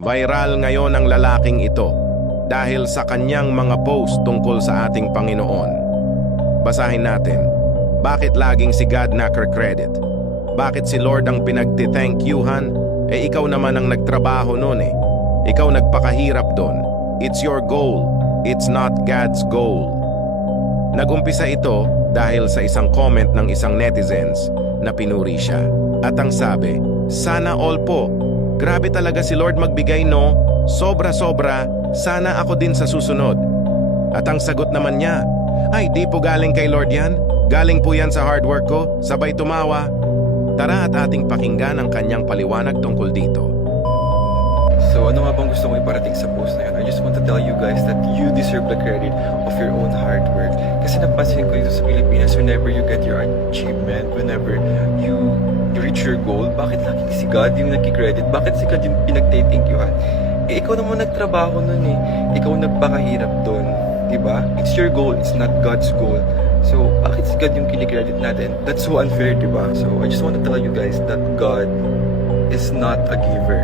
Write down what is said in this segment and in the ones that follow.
Viral ngayon ang lalaking ito dahil sa kanyang mga post tungkol sa ating Panginoon. Basahin natin, bakit laging si God nakre-credit? Bakit si Lord ang pinagti-thank youhan? Ikaw naman ang nagtrabaho nun eh. Ikaw nagpakahirap doon. It's your goal, it's not God's goal. Nagumpisa ito dahil sa isang comment ng isang netizens na pinuri siya. At ang sabi, sana all po. Grabe talaga si Lord magbigay no, sobra-sobra, sana ako din sa susunod. At ang sagot naman niya, ay di po galing kay Lord yan, galing po yan sa hard work ko, sabay tumawa. Tara at ating pakinggan ang kanyang paliwanag tungkol dito. So ano nga bang gusto ko iparating sa post na yun? I just want to tell you guys that you deserve the credit of your own hard work. Kasi napansin ko dito sa Pilipinas, whenever you get your achievement, whenever you reach your goal, bakit lagi si God yung nagki-credit? Bakit si God yung pinagtithankyuhan? Ikaw naman nagtrabaho nun eh. Ikaw nagpakahirap dun. Diba? It's your goal, it's not God's goal. So, bakit si God yung kinikredit natin? That's so unfair, diba? So, I just want to tell you guys that God is not a giver.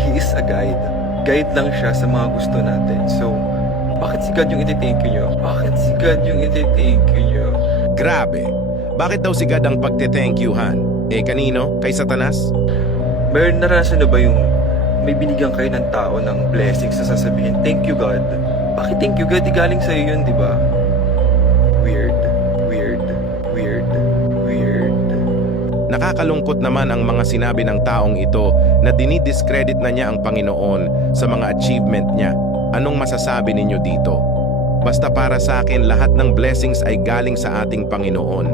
He is a guide. Guide lang siya sa mga gusto natin. So, bakit si God yung iti-thank you nyo? Bakit si God yung iti-thank you nyo? Grabe, bakit daw si God ang pagti-thank youhan? Kanino? Kay Satanas? Meron naranasan na ba yung may binigyan kayo ng tao ng blessings na sasabihin, thank you God? Bakit thank you God? Galing sa'yo yun, di ba? Weird. Nakakalungkot naman ang mga sinabi ng taong ito na dinidiscredit na niya ang Panginoon sa mga achievement niya. Anong masasabi ninyo dito? Basta para sa akin, lahat ng blessings ay galing sa ating Panginoon.